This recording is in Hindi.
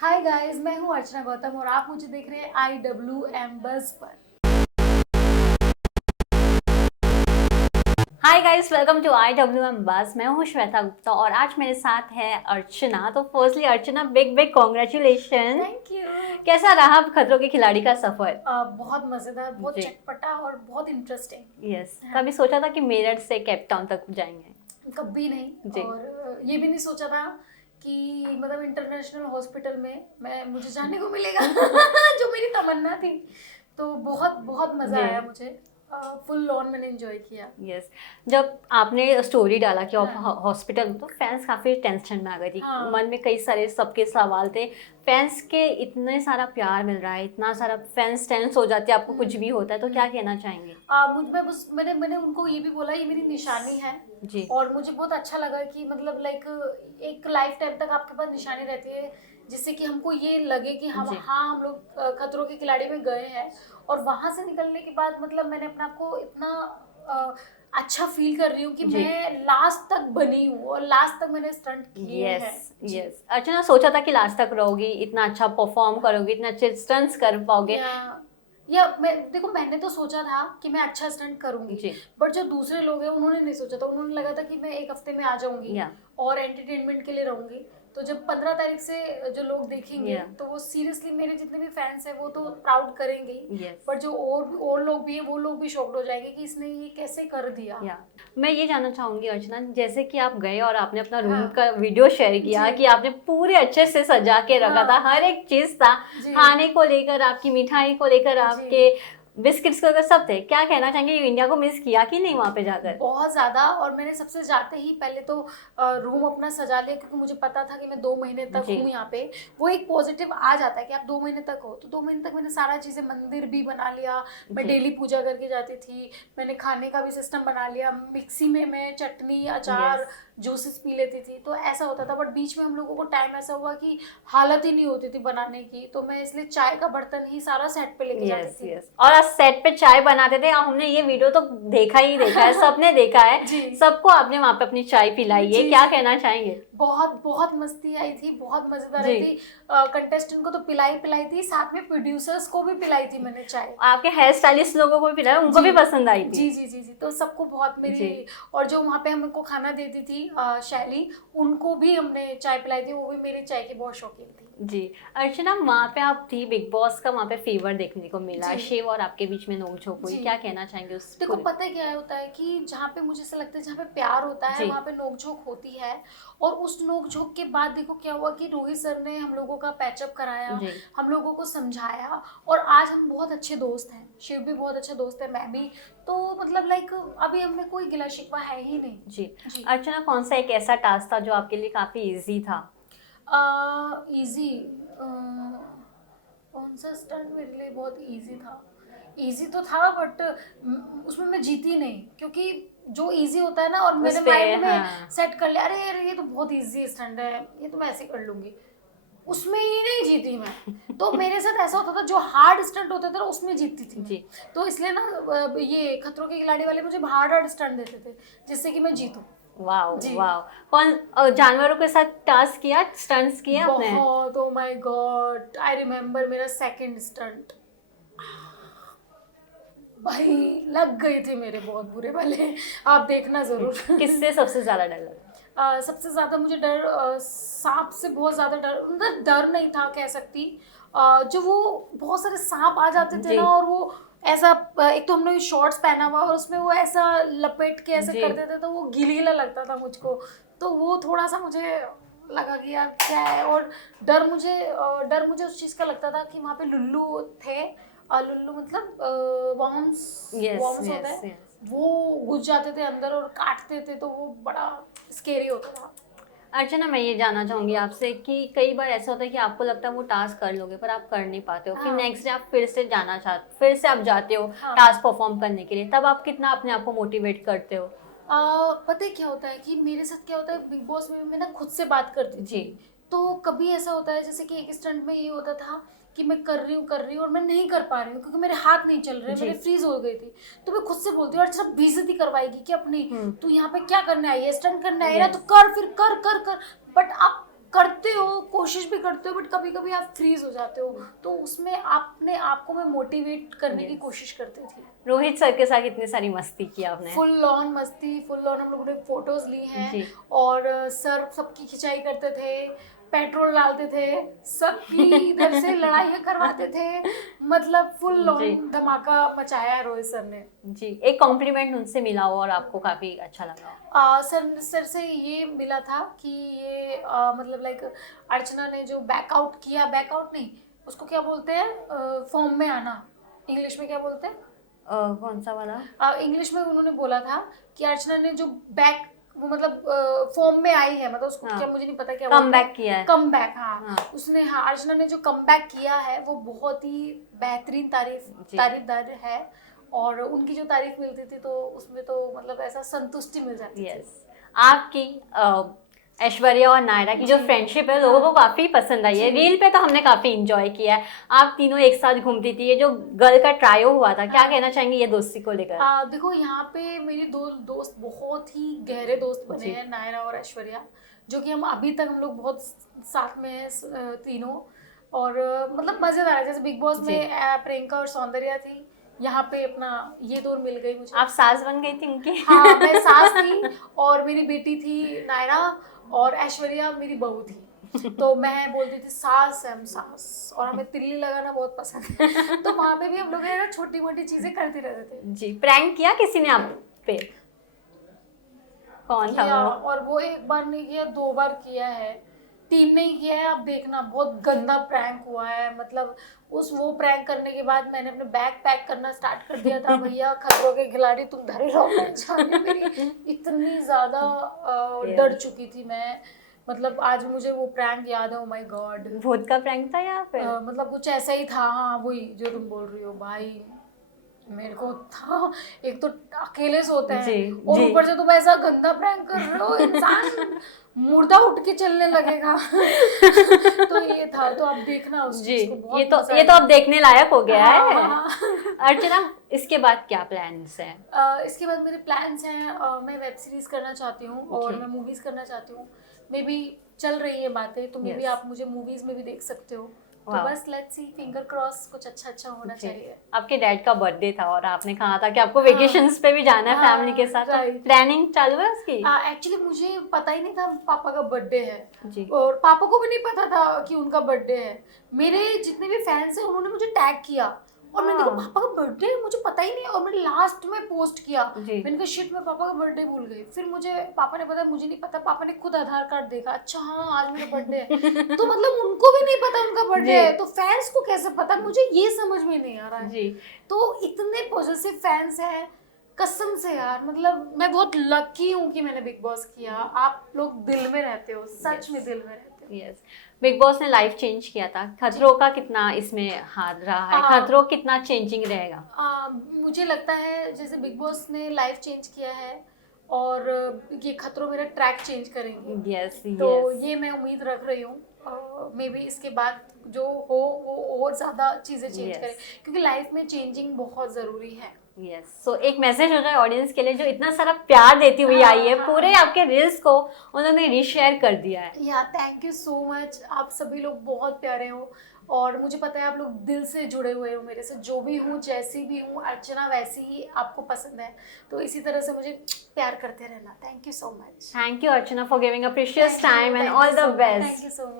हाय गाइस, मैं हूँ अर्चना गौतम और आप मुझे देख रहे हैं IWM बज़ पर। Hi guys, welcome to IWM Buzz. मैं हूँ श्वेता गुप्ता और आज मेरे साथ है अर्चना। तो firstly Archana, big big congratulation. Thank you. कैसा रहा खतरों के खिलाड़ी का सफर? बहुत मज़ेदार, बहुत जी। चटपटा और बहुत इंटरेस्टिंग। यस, कभी सोचा था कि मेरठ से केप टाउन तक जाएंगे? कभी नहीं। जी। और ये भी नहीं सोचा था कि मतलब इंटरनेशनल हॉस्पिटल में मुझे जाने को मिलेगा जो मेरी तमन्ना थी। तो बहुत बहुत मज़ा जी। आया मुझे। फुल ऑन मैंने एंजॉय किया। यस, जब आपने स्टोरी डाला कि आप हाँ। हॉस्पिटल में, तो फैंस काफ़ी टेंशन में आ गई थी। हाँ। मन में कई सारे सबके सवाल थे। फैंस के इतने सारा प्यार मिल रहा है, इतना सारा फैंस टेंस हो जाते हैं आपको कुछ भी होता है, तो क्या कहना चाहेंगे? मुझ में बस मैंने उनको ये भी बोला, ये मेरी निशानी है। जी। और मुझे बहुत अच्छा लगा कि मतलब लाइक एक लाइफ टाइम तक आपके पास निशानी रहती है, जिससे कि हमको ये लगे कि जी। हम लोग खतरों के खिलाड़ी में गए हैं। और वहां से निकलने के बाद मतलब मैंने अपने आप को इतना अ, अच्छा फील कर रही हूँ कि जी। मैं लास्ट तक बनी हूँ और लास्ट तक मैंने स्टंट किए हैं। यस यस, अर्चना सोचा था कि लास्ट तक रहोगी, इतना अच्छा परफॉर्म करोगी, इतने अच्छे स्टंट्स कर पाओगे? या मैं देखो, मैंने तो सोचा था कि मैं अच्छा स्टंट करूंगी। जी। बट जो दूसरे लोग हैं उन्होंने नहीं सोचा था। उन्होंने लगा था कि मैं एक हफ्ते में आ जाऊंगी या और एंटरटेनमेंट के लिए रहूंगी। तो जब 15 तारीख से जो लोग देखेंगे या तो वो सीरियसली, मेरे जितने भी फैंस हैं वो तो प्राउड करेंगे ही। यस पर जो और लोग भी हैं वो लोग भी शॉक्ड हो जाएंगे कि इसने ये कैसे कर दिया। या मैं ये जानना चाहूंगी अर्चना, जैसे कि आप गए और आपने अपना रूम हाँ। का वीडियो शेयर किया जी। कि आपने पूरे अच्छे से सजा के रखा था, हाँ। हर एक चीज था, जी। खाने को लेकर, आपकी मिठाई को लेकर, जी। आपके बिस्किट्स को लेकर, सब थे। क्या कहना चाहेंगे, इंडिया को मिस किया कि नहीं वहां पे जाकर? बहुत ज़्यादा। और मैंने सबसे जाते ही पहले तो रूम अपना सजा लिया, क्योंकि मुझे पता था कि मैं 2 महीने तक जी। हूँ यहाँ पे। वो एक पॉजिटिव आ जाता है कि आप 2 महीने तक हो, तो 2 महीने तक मैंने सारा चीज़ें, मंदिर भी बना लिया, मैं जी। डेली पूजा करके जाती थी। मैंने खाने का भी सिस्टम बना लिया, मिक्सी में मैं चटनी, अचार, यस जूसेस पी लेती थी। तो ऐसा होता था। बट बीच में हम लोगों को टाइम ऐसा हुआ कि हालत ही नहीं होती थी बनाने की, तो मैं इसलिए चाय का बर्तन ही सारा सेट पे लेके जाती यस थी। यस, और आज सेट पे चाय बनाते थे। हमने ये वीडियो तो देखा ही देखा है, सबने देखा है। जी। सबको आपने वहां पे अपनी चाय पिलाई है, जी। क्या जी। कहना चाहेंगे? बहुत बहुत मस्ती आई थी, बहुत मजेदार जी। आई थी। कंटेस्टेंट को तो पिलाई थी, साथ में प्रोड्यूसर्स को भी पिलाई थी मैंने चाय। आपके हेयर स्टाइलिस्ट लोगों को भी पिलाया, उनको भी जी। पसंद आई थी? जी जी जी जी, तो सबको बहुत जी। मेरी। और जो वहाँ पे हमको खाना देती थी शैली, उनको भी हमने चाय पिलाई थी। वो भी मेरी चाय की बहुत शौकीन थी। जी। अर्चना, वहाँ पे आप थी, बिग बॉस का वहाँ पे फीवर देखने को मिला, जी। शिव और आपके बीच में नोकझोंक हुई, जी। क्या कहना चाहेंगे उस देखो, पूरे? पता है क्या होता है कि जहाँ पे मुझे ऐसा लगता है, जहाँ पे प्यार होता है जी। वहाँ पे नोक-झोंक होती है। और उस नोक-झोंक के बाद देखो क्या हुआ कि रोहित सर ने हम लोगों का पैचअप कराया, जी। हम लोगों को समझाया। और आज हम बहुत अच्छे दोस्त हैं। शिव भी बहुत अच्छा दोस्त है, मैं भी। तो मतलब लाइक अभी हमें कोई गिला-शिकवा है ही नहीं। जी। जी। अर्चना, कौन सा एक ऐसा टास्क था जो आपके लिए काफी इजी था? ईज़ी, कौन सा स्टंट मेरे लिए बहुत ईज़ी था? ईज़ी तो था, बट उसमें मैं जीती नहीं, क्योंकि जो ईज़ी होता है ना, और उस मैंने पे माइंड में हाँ। सेट कर लिया, अरे यार ये तो बहुत ईज़ी स्टंट है, ये तो मैं ऐसे कर लूँगी। उसमें ही नहीं जीती मैं। तो मेरे साथ ऐसा होता था, जो हार्ड स्टंट होते थे ना उसमें जीतती थी मैं। जी। तो इसलिए ना ये खतरों के खिलाड़ी वाले मुझे हार्ड स्टंट देते थे, जिससे कि मैं जीतूँ। वाओ जी। वाओ। कौन जानवरों के साथ टास्क किया, स्टंट्स किए आपने? बहुत, oh my God, I remember मेरा सेकंड स्टंट। भाई, लग गए थे मेरे बहुत बुरे वाले। आप देखना जरूर। किससे सबसे ज्यादा डर लगा? सबसे ज्यादा मुझे डर सांप से बहुत ज्यादा डर, मतलब डर नहीं था कह सकती। जो वो बहुत सारे सांप आ जाते थे जी। ना, और वो ऐसा एक तो हमने शॉर्ट्स पहना हुआ और उसमें वो ऐसा लपेट के ऐसे जी। कर देते, तो वो गीला लगता था मुझको। तो वो थोड़ा सा मुझे लगा कि यार क्या है। और डर मुझे उस चीज़ का लगता था कि वहाँ पे लुल्लू थे। लुल्लू मतलब वॉर्म्स, यस होता यस है। यस। वो घुस जाते थे अंदर और काटते थे, तो वो बड़ा स्केरी होता था। अर्चना, मैं ये जानना चाहूंगी आपसे कि कई बार ऐसा होता है कि आपको लगता है वो टास्क कर लोगे, पर आप कर नहीं पाते हो, फिर हाँ। नेक्स्ट डे आप फिर से आप जाते हो हाँ। टास्क परफॉर्म करने के लिए, तब आप कितना अपने आप को मोटिवेट करते हो? पता है क्या होता है कि मेरे साथ क्या होता है, बिग बॉस में भी मैं ना खुद से बात करती जी। थी। तो कभी ऐसा होता है, जैसे कि एक स्टंट में ये होता था कि मैं कर रही हूँ और मैं नहीं कर पा रही हूँ, क्योंकि मेरे हाथ नहीं चल रहे, जी। मेरे फ्रीज हो गई थी। तो मैं खुद से बोलती हूँ, अच्छा बेइज्जती करवाएगी कि अपनी, तू यहाँ पे क्या करने आई है, स्टंट करने आई है ना, Yes. तो कर, फिर कर कर कर। बट आप करते हो, कोशिश भी करते हो, बट कभी कभी आप फ्रीज हो जाते हो, तो उसमें अपने आप को मैं मोटिवेट करने की कोशिश करती थी। रोहित सर के साथ कितनी सारी मस्ती की आपने? फुल ऑन मस्ती, फुल ऑन हम लोगों ने फोटोज ली हैं, जी। और सर सबकी खिंचाई करते थे, पेट्रोल डालते थे, सबकी इधर से लड़ाइयाँ करवाते थे, मतलब फुल जी। ऑन धमाका मचाया है रोहित सर ने। जी, एक कॉम्प्लीमेंट उनसे मिला हो और आपको काफी अच्छा लगा हो? सर से ये मिला था कि ये मतलब लाइक अर्चना ने जो बैकआउट किया, बैकआउट नहीं, उसको क्या बोलते हैं, फॉर्म में आना, इंग्लिश में क्या बोलते हैं? कौन सा वाला? इंग्लिश में उन्होंने बोला था कि अर्चना ने जो बैक, वो मतलब फॉर्म में आई है, मतलब उसको हाँ। क्या, मुझे नहीं पता क्या कम बैक किया है। कम बैक, हाँ, हाँ। उसने, हाँ, अर्चना ने जो कम बैक किया है वो बहुत ही बेहतरीन तारीफदार है, और उनकी जो तारीफ मिलती थी तो उसमें तो मतलब ऐसा संतुष्टि मिल जाती थी। यस, आपकी ऐश्वर्या और नायरा की जो फ्रेंडशिप है लोगों को काफी पसंद आई है। रील पे तो हमने काफी इंजॉय किया है, आप तीनों एक साथ घूमती थी, ये जो गर्ल का ट्रायो हुआ था, क्या कहना चाहेंगे ये दोस्ती को लेकर? देखो, यहाँ पे मेरी दो दोस्त बहुत ही गहरे दोस्त बने जी। हैं, नायरा और ऐश्वर्या, जो कि हम अभी तक हम लोग बहुत साथ में हैं, तीनों, और मतलब मजेदार है। जैसे बिग बॉस में प्रियंका और सौंदर्या थी, यहाँ पे अपना ये दौर मिल गई मुझे। आप सास बन गई थी उनकी? हाँ, मैं सास थी, और मेरी बेटी थी नायरा, और ऐश्वर्या मेरी बहू थी, तो मैं बोलती थी सास है हम सास, और हमें तिल्ली लगाना बहुत पसंद है, तो वहाँ पे भी हम लोग ना छोटी मोटी चीजें करते रहते थे। जी, प्रैंक किया किसी ने आप पे? कौन था किया, वो? और वो एक बार नहीं किया, 2 बार किया है, 3 नहीं किया है, आप देखना, बहुत गंदा प्रैंक हुआ है, मतलब वो प्रैंक करने के बाद मैंने अपने बैग पैक करना स्टार्ट कर दिया था, भैया खतरों के खिलाड़ी तुम धरे रहो, मैं जाने, मेरी इतनी ज्यादा डर चुकी थी मैं, मतलब आज मुझे वो प्रैंक याद है, ओ माय गॉड। भूत का प्रैंक था या फिर? मतलब कुछ ऐसा ही था, हाँ, वही जो तुम बोल रही हो भाई, मेरे को था, एक तो अकेले सोते हैं, जी, और जी। ऊपर से तुम ऐसा गंदा प्रैंक कर रहे हो, इंसान मुर्दा उठ के चलने लगेगा। तो ये था, तो आप देखना उस जी, चीज को, बहुत ये तो मजा अब आया। देखने लायक हो गया है। हाँ। अर्चना, इसके बाद क्या प्लान्स हैं? इसके बाद मेरे प्लान्स हैं, मैं वेब सीरीज करना चाहती हूँ, और मैं मूवीज करना चाहती हूँ, मे बी चल रही है बातें, तो मे बी आप मुझे मूवीज में भी देख सकते हो, तो बस लेट्स सी, फिंगर क्रॉस, कुछ अच्छा होना चाहिए। आपके डैड का बर्थडे था और आपने कहा था कि आपको वेकेशंस पे भी जाना है फैमिली के साथ, तो प्लानिंग चालू है उसकी? एक्चुअली मुझे पता ही नहीं था पापा का बर्थडे है जी। और पापा को भी नहीं पता था कि उनका बर्थडे है। मेरे जितने भी फैंस हैं उन्होंने मुझे टैग किया और मैंने देखा पापा का बर्थडे है, मुझे पता ही नहीं, और मैंने लास्ट में पोस्ट किया, मैंने कहा शिट मैं पापा का बर्थडे भूल गई। फिर मुझे पापा ने बताया, मुझे नहीं पता, पापा ने खुद आधार कार्ड देखा, अच्छा हाँ आज मेरा बर्थडे है, तो मतलब उनको भी नहीं पता उनका बर्थडे है, तो फैंस को कैसे पता, मुझे ये समझ में नहीं आ रहा है। तो इतने पॉजिटिव फैंस हैं, कसम से यार, मतलब मैं बहुत लकी हूँ कि मैंने बिग बॉस किया। आप लोग दिल में रहते हो, सच में दिल में रहते हो। यस, बिग बॉस ने लाइफ चेंज किया था, खतरों का कितना इसमें हाथ रहा है, खतरों कितना चेंजिंग रहेगा? मुझे लगता है जैसे बिग बॉस ने लाइफ चेंज किया है और ये खतरों मेरा ट्रैक चेंज करेंगे। यस, तो ये मैं उम्मीद रख रही हूँ, मे बी इसके बाद जो हो वो और ज़्यादा चीज़ें चेंज करें, क्योंकि लाइफ में चेंजिंग बहुत ज़रूरी है। यस, सो एक मैसेज हो जाए ऑडियंस के लिए जो इतना सारा प्यार देती हुई आई है, पूरे आपके रील्स को उन्होंने रीशेयर कर दिया है। या थैंक यू सो मच, आप सभी लोग बहुत प्यारे हो और मुझे पता है आप लोग दिल से जुड़े हुए हो मेरे से, जो भी हूँ जैसी भी हूँ, अर्चना वैसी ही आपको पसंद है, तो इसी तरह से मुझे प्यार करते रहना। Thank you so much. Thank you Archana for giving a precious time and all the best. Thank you so much.